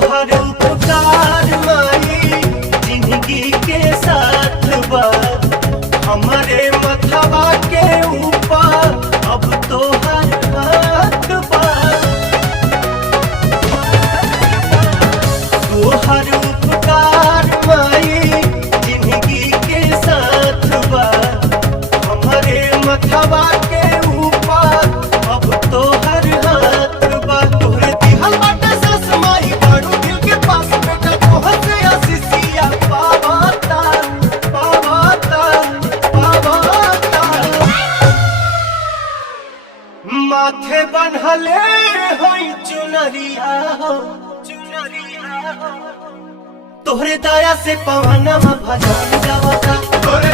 तोहर उपकार माई जिंदगी के साथ बा हमारे मथवा के ऊपर अब तोहर हाथ बा तोहर उपकार माई जिंदगी के साथ बा हमारे मथवा के ऊपर अब तोहर हाथ बा तोहरे दिहल बाटे सस माई बाड़ू दिल के पास बेटा तोहर से आशीषिया पावाता पावाता पावाता माथे बन्हले होई चुनरिया हो चुनरिया हो तोहरे दया से पवनमा भजन गावता तोहरे